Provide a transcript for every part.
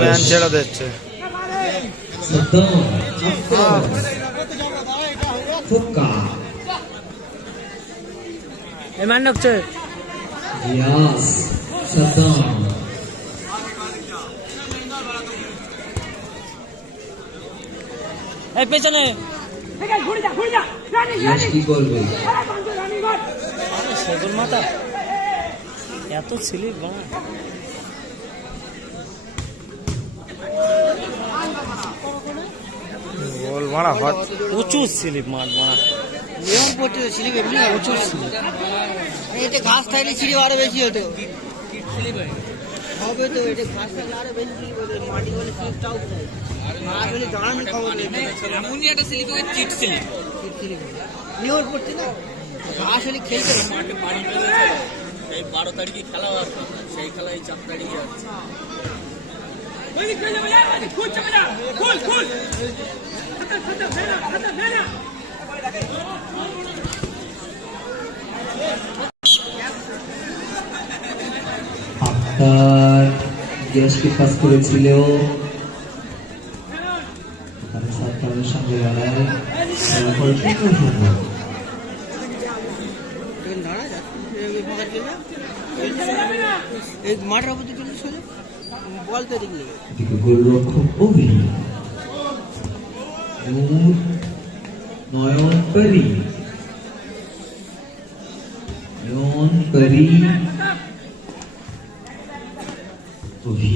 Man ছেড়ে দিচ্ছে man ঢুকছে এই পেছনে কি করবে সেগুল মাথা এত ছিলি বাবা গোল মারা হাত প্রচুর স্লিপ মাঠ মারা লেমন পড়তে স্লিপ এমনি প্রচুর স্লিপ এটা ঘাস থাকলে স্লিপ আরো বেশি হতো হবে তো এটা ঘাস থাকলে আরো বেশি স্লিপ হতো মাটি বলে স্লিপটাও যায় আর বলে দাঁড়ানোর খবর নেই এমনই একটা স্লিপ হয় চিট স্লিপ লেমন পড়তে না ঘাস হলে খেলতে মাঠে পানি ফেলেছে এই 12 তারিখে খেলা আছে সেই খেলা এই 4 তারিখে আছে গ্যাসকে পাস করেছিল সরকারের সঙ্গে লড়াই মাঠের উপর দিকে সোজা বল তো দেখলে গোলরক্ষক অভি নয়ন পরি অভি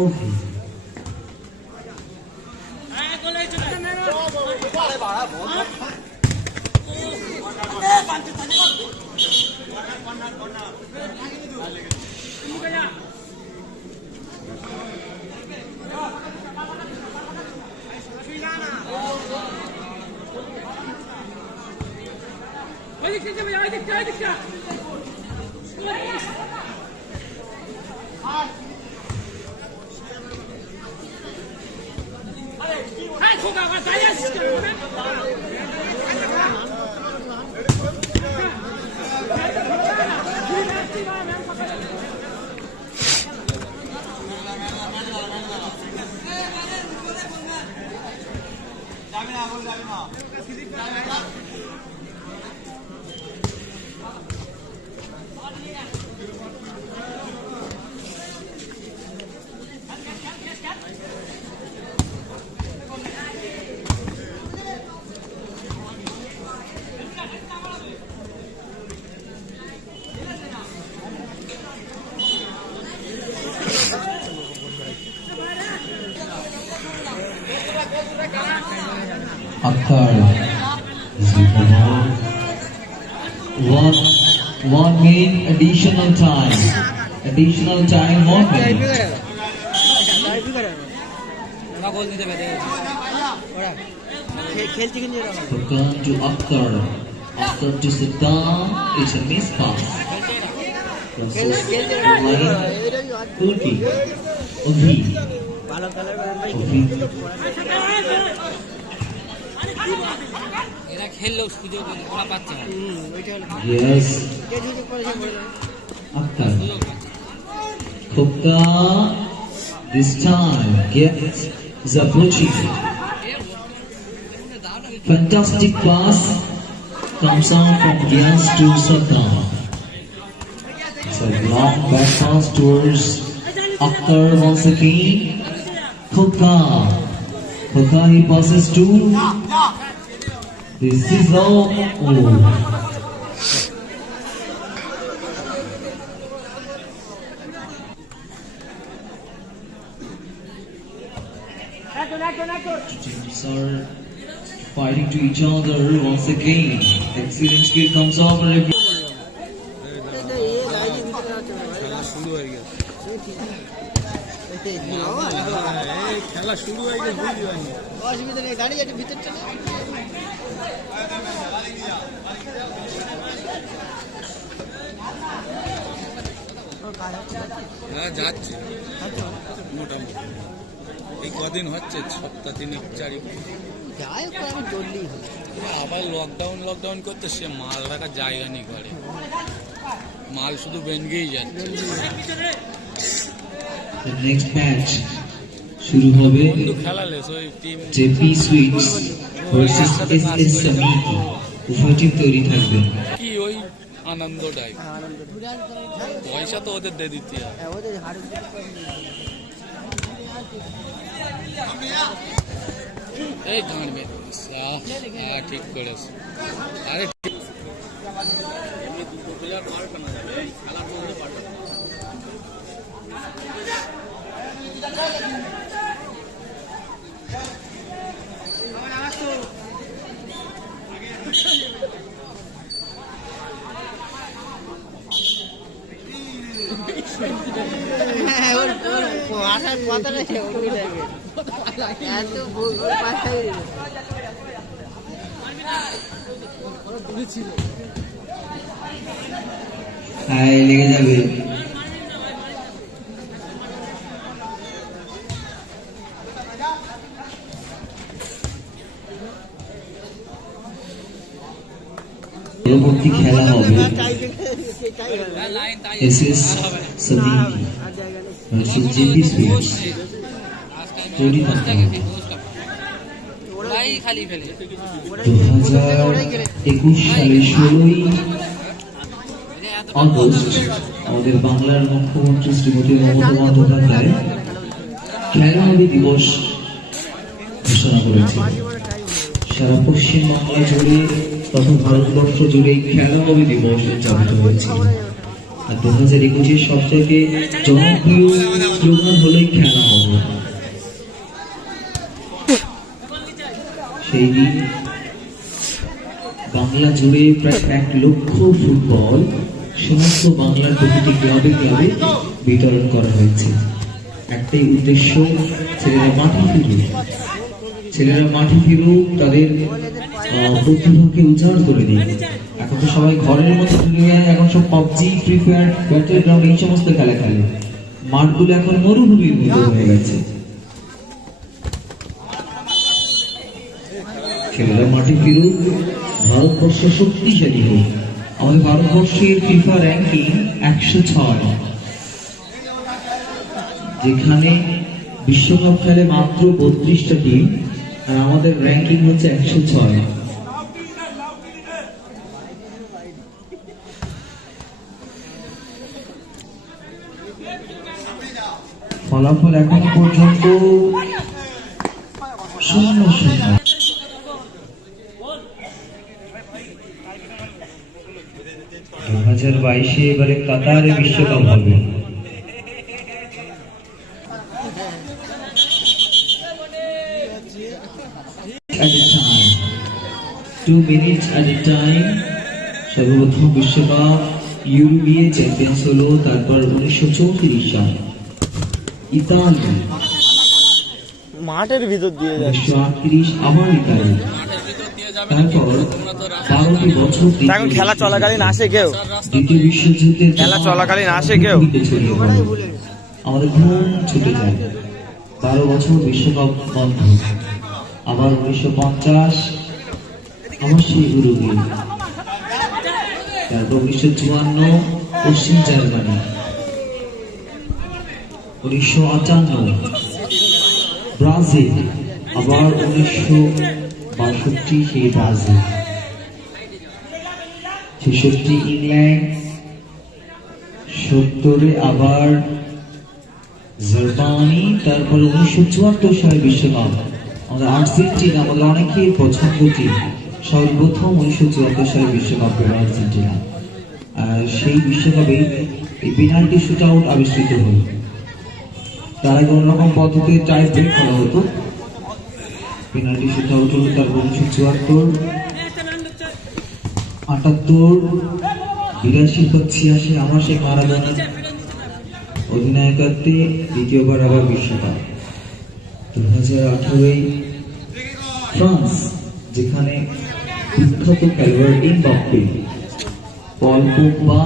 অভি One minute additional time. Additional time 1 minute. Return to Akhtar. Akhtar to sit down. It's a miss pass. Kurti. Ovi. Ovi. Yes. Akhtar. Khokta. This time gets Zabuchi. Fantastic pass comes on from Gyas to Saddam. It's a long back pass towards Akhtar once again. Khokta. Khokta he passes to. This is all. Teams are fighting to each other once again. Excellent skill comes over. অসুবিধা নেই, দাঁড়িয়ে আছে ভিতর চলে। হ্যাঁ যাচ্ছে মোটামুটি, এই কদিন হচ্ছে সপ্তাহ 3-4। যাই হোক আমি চললেই হবে। আবার লকডাউন করতে সে মাল রাখার জায়গা নেই ঘরে, মাল শুধু বেনগেই যাচ্ছে। The next match শুরু হবে বন্ধু খেলালে ওই team JP Sweets versus SS Samiti। উভয় টিম তৈরি থাকবে। কি ওই আনন্দটাই, পয়সা তো ওদের দিয়ে দিতে হবে। ওদের হাড় এই গান বের হ্যাঁ ঠিক করেছে। আরে এমনি 2 প্লেয়ার পারবে না, এই খেলার মধ্যে পারবে না। আসার কথা না, এত লেগে যাবে। পরবর্তী খেলা হবে SS Samiti versus JP Sweets। তৈরি থাকতে হবে। 2021 সালের 16ই আগস্ট আমাদের বাংলার মুখ্যমন্ত্রী শ্রীমতী মমতা বন্দ্যোপাধ্যায় খেলানবী দিবস ঘোষণা করেছেন। সারা পশ্চিম বাংলা জুড়ে তথা ভারতবর্ষ জুড়ে খেলানবী দিবস উদযাপিত হয়েছিল। আর 2021 সবথেকে জনপ্রিয় স্লোগান হলো খেলা হবে। সেই দিন বাংলা জুড়ে প্রায় 1 লক্ষ ফুটবল সমস্ত বাংলার প্রতিটি ক্লাবে ক্লাবে বিতরণ করা হয়েছে। একটাই উদ্দেশ্য, ছেলেরা মাঠে ফিরুক, তাদের প্রতিভাকে উজাড় করে দিন। এখন তো সবাই ঘরের মধ্যে ঢুকে যায়, এখন সব PUBG, free fire, battle ground এই সমস্ত খেলা খেলে। মাঠগুলো এখন মরুভূমির মতো হয়ে গেছে। ছেলেরা মাঠে ফিরুক, ভারতবর্ষ শক্তিশালী হোক। আমাদের ভারতবর্ষের ফিফা র্যাঙ্কিং 106, যেখানে বিশ্বকাপ খেলে মাত্র 32টা টিম, আর আমাদের র্যাঙ্কিং হচ্ছে 106। ফলাফল এখন পর্যন্ত 0-0। 2022 এবারে কাতারে বিশ্বকাপ হবে। At a time, 2 minutes at a time। সর্বপ্রথম বিশ্বকাপ ইউরোপীয় চ্যাম্পিয়ন্স হলো, তারপর 1934 সাল ইতালি, মাঠের ভিতর দিয়ে 1938 আবার ইতালি, তারপর 12টি বছর এখন খেলা চলাকালীন আসে কেউ, দ্বিতীয় বিশ্বযুদ্ধে খেলা চলাকালীন আসে কেউ, আমাদের ঘুম ছুটে যায়। 12 বছর বিশ্বকাপ বন্ধ। আবার 1950 আমার সেই উরুগুয়ে, তারপর 1954 পশ্চিম জার্মানি, 1958 ব্রাজিল, আবার 1962 সেই ব্রাজিল, 66 ইংল্যান্ড, 70 আবার জার্মানি, তারপর 1974 সালে বিশ্বকাপ আমাদের আর্জেন্টিনা, আমাদের অনেকের পছন্দ টিম, সর্বপ্রথম 1974 সালে বিশ্বকাপ পেল আর্জেন্টিনা। আর সেই বিশ্বকাপে এই পেনাল্টি শুট আউট আবিষ্কৃত হল। তার আগে অন্যরকম পদ্ধতিতে টাই ব্রেক করা হতো, পেনাল্টি শুট আউট হলো। তারপর 1974, 78, 82 পর 86 আমার সেই মারাদোনার অধিনায়কত্বে দ্বিতীয়বার আবার বিশ্বকাপ। 2018 ফ্রান্স, যেখানে বিখ্যাত খেলোয়াড় এমবাপ্পে, পল পোগবা,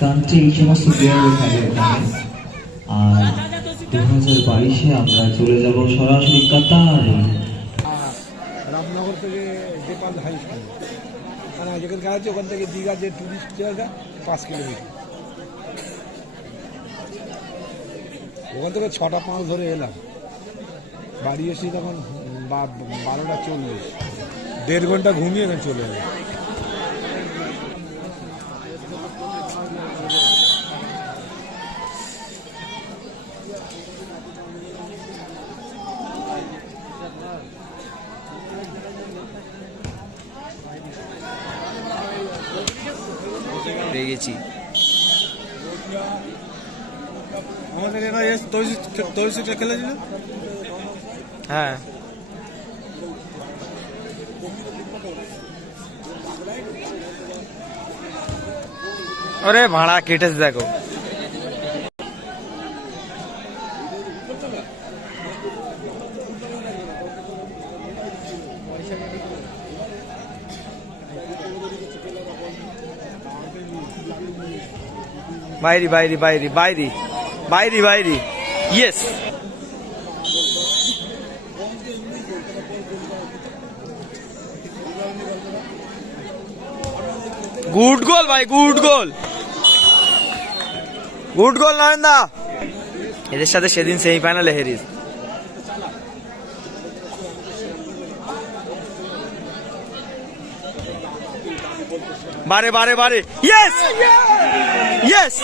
কান্টে এই সমস্ত প্লেয়ার খেলে ওখানে। আর 2022-এ আমরা চলে যাব সরাসরি কাতার। রামনগর থেকে জেপাল হাই স্কুল, মানে যেখানে খেলা হচ্ছে ওখান থেকে দীঘার যে টুরিস্ট জায়গা 5 কিলোমিটার। ওখান থেকে 6টা 5 ধরে এলাম, বাড়ি এসে তখন 12টা 40, 1.5 ঘন্টা ঘুমিয়ে এখানে চলে এলাম। পেয়ে গেছি। আমাদের এরা তৈরিটা খেলেছিল। হ্যাঁ, ওরে ভাড়া কেটেছে দেখো। বাইরে বাইরে বাইরে বাইরে বাইরে বাইরে, ইয়েস। গুড গোল ভাই, গুড গোল, গুড গোল নরেন্দা। এদের সাথে সেদিন সেমিফাইনালে হেরিস। বারে বারে বারে, ইয়েস ইয়েস।